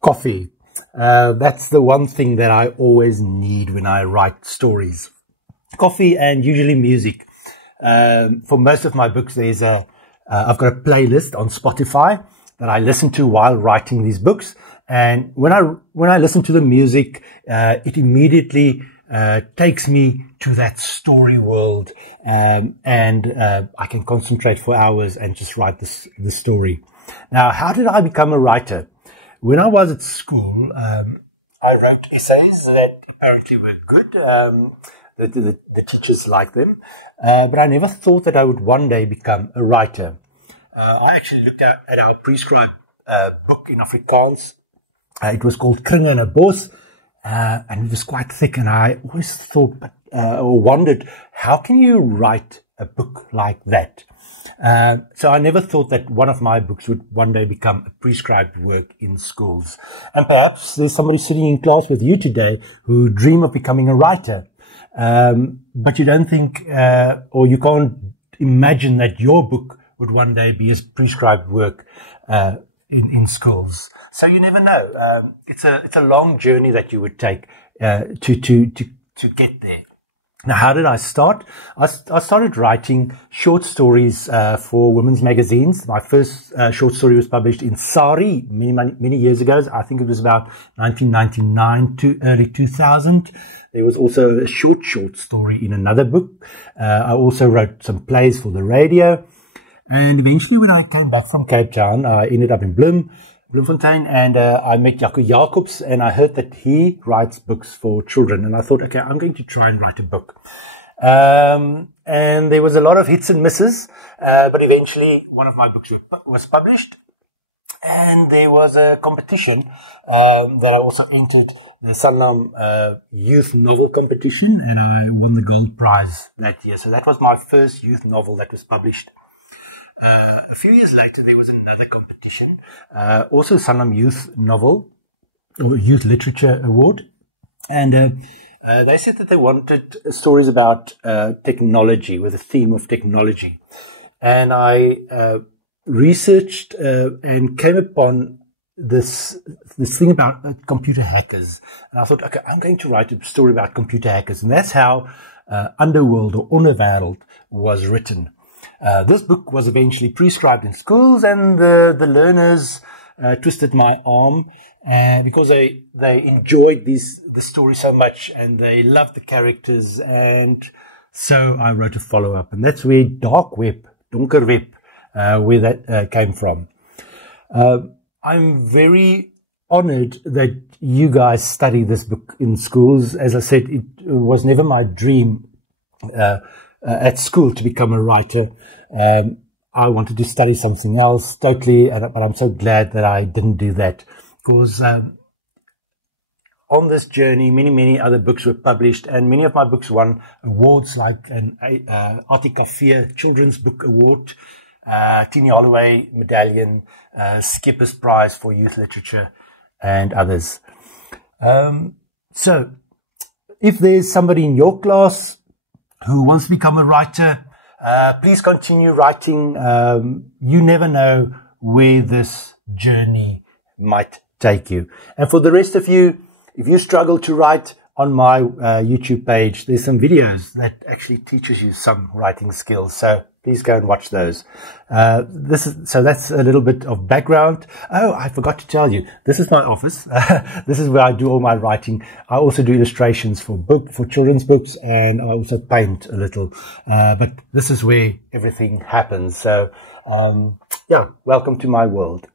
Coffee. That's the one thing that I always need when I write stories. Coffee and usually music. For most of my books, I've got a playlist on Spotify that I listen to while writing these books. And when I listen to the music, it immediately takes me to that story world, and I can concentrate for hours and just write this story. Now, how did I become a writer? When I was at school, I wrote essays that apparently were good. The teachers liked them, but I never thought that I would one day become a writer. I actually looked at our prescribed book in Afrikaans. It was called Kringe in 'n Bos, and it was quite thick, and I always thought or wondered, how can you write a book like that? So I never thought that one of my books would one day become a prescribed work in schools. And perhaps there's somebody sitting in class with you today who dream of becoming a writer, but you don't think, or you can't imagine that your book would one day be a prescribed work in schools. So you never know. It's a long journey that you would take to get there. Now, how did I start? I started writing short stories for women's magazines. My first short story was published in Sari many years ago. I think it was about 1999 to early 2000. There was also a short story in another book. I also wrote some plays for the radio. And eventually, when I came back from Cape Town, I ended up in Bloemfontein, and I met Jaco Jacobs, and I heard that he writes books for children. And I thought, okay, I'm going to try and write a book. And there was a lot of hits and misses, but eventually one of my books was published. And there was a competition that I also entered, the Sanlam Youth Novel Competition, and I won the gold prize that year. So that was my first youth novel that was published. A few years later, there was another competition, also Sanlam Youth Novel or Youth Literature Award. And they said that they wanted stories about technology, with a theme of technology. And I researched and came upon this thing about computer hackers. And I thought, okay, I'm going to write a story about computer hackers. And that's how Underworld or Onderwereld was written. This book was eventually prescribed in schools, and the learners twisted my arm because they enjoyed the story so much, and they loved the characters. And so I wrote a follow-up, and that's where Donker Web, where that came from. I'm very honored that you guys study this book in schools. As I said, it was never my dream at school to become a writer. I wanted to study something else totally, but I'm so glad that I didn't do that, because on this journey, many other books were published, and many of my books won awards, like an Artie Children's Book Award, Tini Holloway Medallion, Skipper's Prize for Youth Literature, and others. So if there's somebody in your class who wants to become a writer, please continue writing. You never know where this journey might take you. And for the rest of you, if you struggle to write, on my YouTube page, there's some videos that actually teaches you some writing skills. So please go and watch those. So that's a little bit of background. Oh, I forgot to tell you, this is my office. This is where I do all my writing. I also do illustrations for children's books, and I also paint a little. But this is where everything happens. So, yeah, welcome to my world.